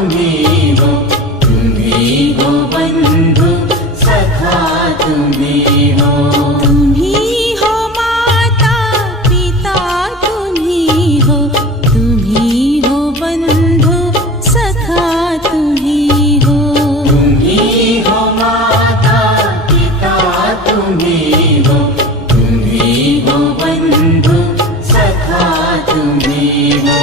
तुम्ही हो बंधु सखा तुम्ही हो। तुम्ही हो माता पिता तुम्ही हो बंधु सखा तुम्ही हो। तुम्ही हो माता पिता तुम्ही हो बंधु सखा तुम्ही हो।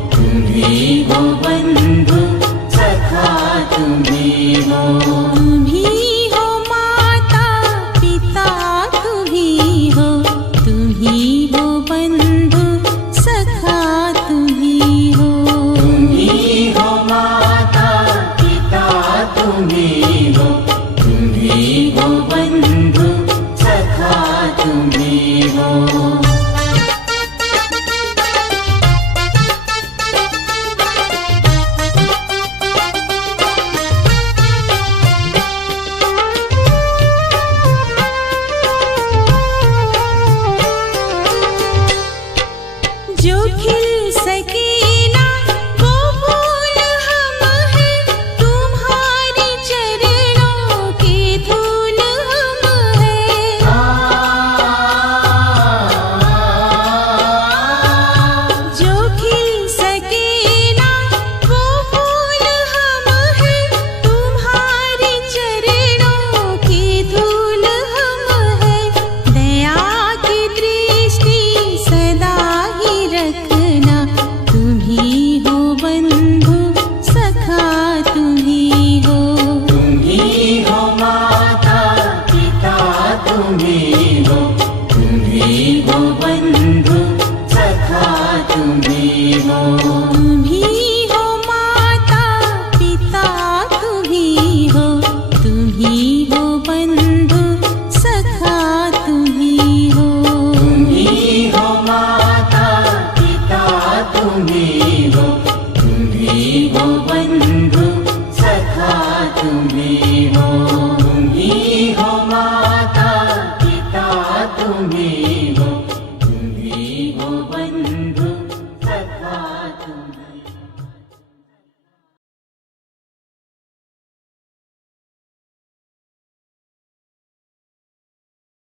तुम्ही हो बंधु सखा तुम्ही हो। तुम्ही हो माता पिता तुम्ही हो बंधु सखा तुम्ही हो। तुम्ही हो माता पिता तुम्ही हो बंधु सखा तुम्ही हो। जो खिल सके ना वो फूल हम हैं, तुम्हारे चरणों के धूल हम हैं। जो खिल सके ना वो फूल हम हैं, तुम्हारे चरणों के धूल हम हैं। दया की दृष्टि सदा रखना तुम्ही हो बंधु सखा तुम्ही हो। तुम्ही हो माता पिता तुम्ही हो बंधु सखा तुम्ही हो। तुम्ही हो माता पिता तुम्ही हो बंधु सखा तुम्ही हो। तुम्ही हो माता पिता तुम्ही हो बंधु सखा तुम्ही हो। तुम्ही हो माता पिता तुम्ही हो बंधु सखा तुम्ही हो।